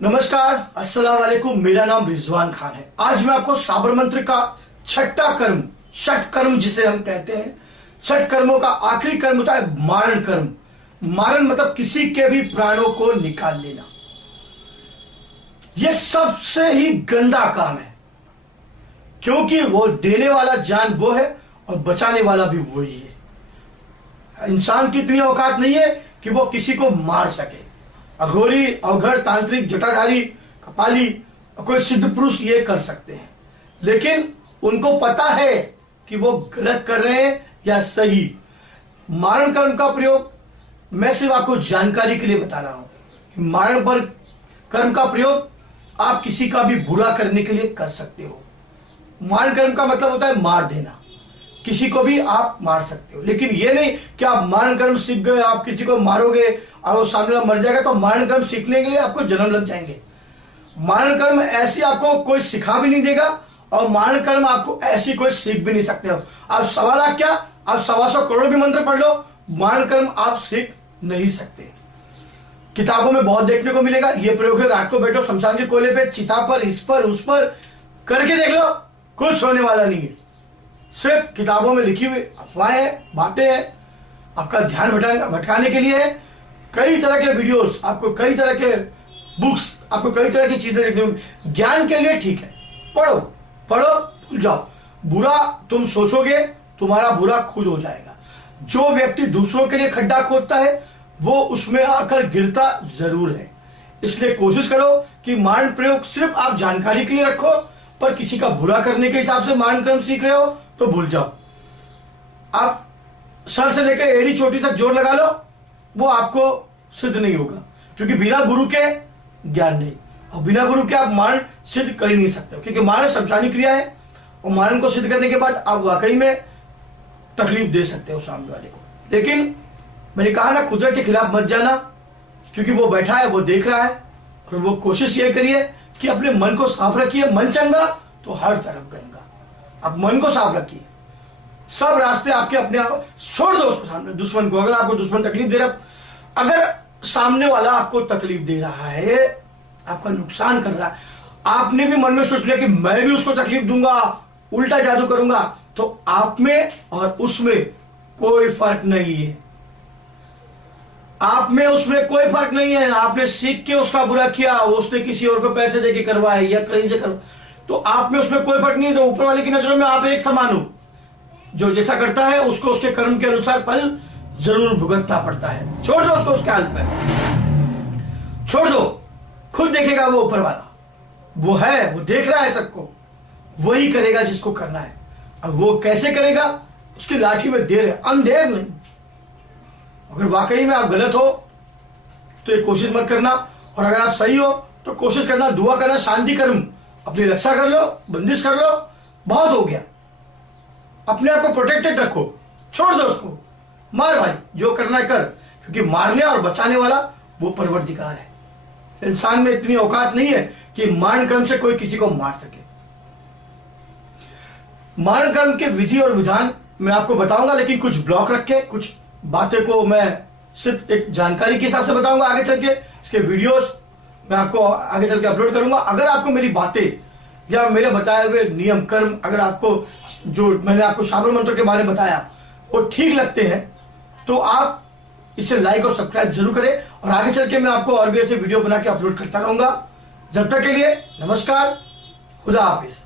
नमस्कार, अस्सलाम वालेकुम। मेरा नाम रिजवान खान है। आज मैं आपको साबर मंत्र का छठा कर्म, षट कर्म जिसे हम कहते हैं, षट कर्मों का आखिरी कर्म होता है मारण कर्म। मारण मतलब किसी के भी प्राणों को निकाल लेना। यह सबसे ही गंदा काम है, क्योंकि वो देने वाला जान वो है और बचाने वाला भी वही है। इंसान की इतनी औकात नहीं है कि वो किसी को मार सके। अघोरी, अवघड़, तांत्रिक, जटाधारी, कपाली, कोई सिद्ध पुरुष ये कर सकते हैं, लेकिन उनको पता है कि वो गलत कर रहे हैं या सही। मारण कर्म का प्रयोग मैं सिर्फ आपको जानकारी के लिए बता रहा हूं कि मारण पर कर्म का प्रयोग आप किसी का भी बुरा करने के लिए कर सकते हो। मारण कर्म का मतलब होता है मार देना। किसी को भी आप मार सकते हो, लेकिन ये नहीं कि आप मारण कर्म सीख गए, आप किसी को मारोगे और वो सामने वाला मर जाएगा तो मारण कर्म सीखने के लिए आपको जन्म लग जाएंगे। मारण कर्म ऐसी आपको कोई सिखा भी नहीं देगा और मारण कर्म आपको ऐसी कोई सीख भी नहीं सकते हो। आप 1.25 लाख क्या, आप 125 करोड़ भी मंत्र पढ़ लो, मारण कर्म आप सीख नहीं सकते। किताबों में बहुत देखने को मिलेगा। ये प्रयोग है, रात को बैठो शमशान के कोयले पे, चिता पर, इस पर, उस पर करके देख लो, कुछ होने वाला नहीं है। सिर्फ किताबों में लिखी हुई अफवाहें हैं, बातें हैं, आपका ध्यान भटकाने के लिए है। कई तरह के वीडियोस, आपको कई तरह के बुक्स, आपको कई तरह की चीजें देखने को, ज्ञान के लिए ठीक है, पढ़ो पढ़ो, भूल जाओ। बुरा तुम सोचोगे, तुम्हारा बुरा खुद हो जाएगा। जो व्यक्ति दूसरों के लिए खड्डा खोदता है वो उसमें आकर गिरता जरूर है। इसलिए कोशिश करो कि मारण प्रयोग सिर्फ आप जानकारी के लिए रखो, पर किसी का बुरा करने के हिसाब से मारण कर्म सीख रहे हो तो भूल जाओ। आप सर से लेकर एड़ी चोटी तक जोर लगा लो, वो आपको सिद्ध नहीं होगा, क्योंकि बिना गुरु के ज्ञान नहीं, और बिना गुरु के आप मारण सिद्ध कर ही नहीं सकते, क्योंकि मारण शमशानी क्रिया है और मारण को सिद्ध करने के बाद आप वाकई में तकलीफ दे सकते हो सामने वाले को। लेकिन मैंने कहा ना, कुदरत के खिलाफ मत जाना, क्योंकि वो बैठा है, वो देख रहा है। और वो कोशिश ये करिए कि अपने मन को साफ रखिए। मन चंगा तो हर तरफ गंगा। आप मन को साफ रखिए, सब रास्ते आपके अपने आप छोड़ दो उसको, सामने दुश्मन को। अगर आपको दुश्मन तकलीफ दे रहा, अगर सामने वाला आपको तकलीफ दे रहा है, आपका नुकसान कर रहा है, आपने भी मन में सोच लिया कि मैं भी उसको तकलीफ दूंगा, उल्टा जादू करूंगा, तो आप में और उसमें कोई फर्क नहीं है। आप में उसमें कोई फर्क नहीं है। आपने सीख के उसका बुरा किया, उसने किसी और को पैसे देके करवाए या कहीं से करवाए, तो आप में उसमें कोई फर्क नहीं है। तो ऊपर वाले की नजरों में आप एक समान हो। जो जैसा करता है उसको उसके कर्म के अनुसार फल जरूर भुगतना पड़ता है। छोड़ दो उसको उसके हाल पर, छोड़ दो, खुद देखेगा वो ऊपर वाला। वो है, वो देख रहा है सबको, वही करेगा जिसको करना है। और वो कैसे करेगा, उसकी लाठी में देर है, अंधेर नहीं। अगर वाकई में आप गलत हो तो ये कोशिश मत करना, और अगर आप सही हो तो कोशिश करना, दुआ करना, शांति कर्म, अपनी रक्षा कर लो, बंदिश कर लो, बहुत हो गया। अपने आप को प्रोटेक्टेड रखो, छोड़ दो उसको, मार भाई, जो करना है कर, क्योंकि मारने और बचाने वाला वो परवरदिगार है। इंसान में इतनी औकात नहीं है कि मारण कर्म से कोई किसी को मार सके। मारण कर्म के विधि और विधान मैं आपको बताऊंगा, लेकिन कुछ ब्लॉक रख के, कुछ बातें को मैं सिर्फ एक जानकारी के हिसाब से बताऊंगा। आगे चल के इसके वीडियोस मैं आपको आगे चल के अपलोड करूंगा। अगर आपको मेरी बातें या मेरे बताए हुए नियम कर्म, अगर आपको जो मैंने आपको साबर मंत्र के बारे में बताया वो ठीक लगते हैं, तो आप इसे लाइक और सब्सक्राइब जरूर करें, और आगे चल के मैं आपको और भी ऐसे वीडियो बना के अपलोड करता रहूंगा। जब तक के लिए नमस्कार, खुदा हाफिज।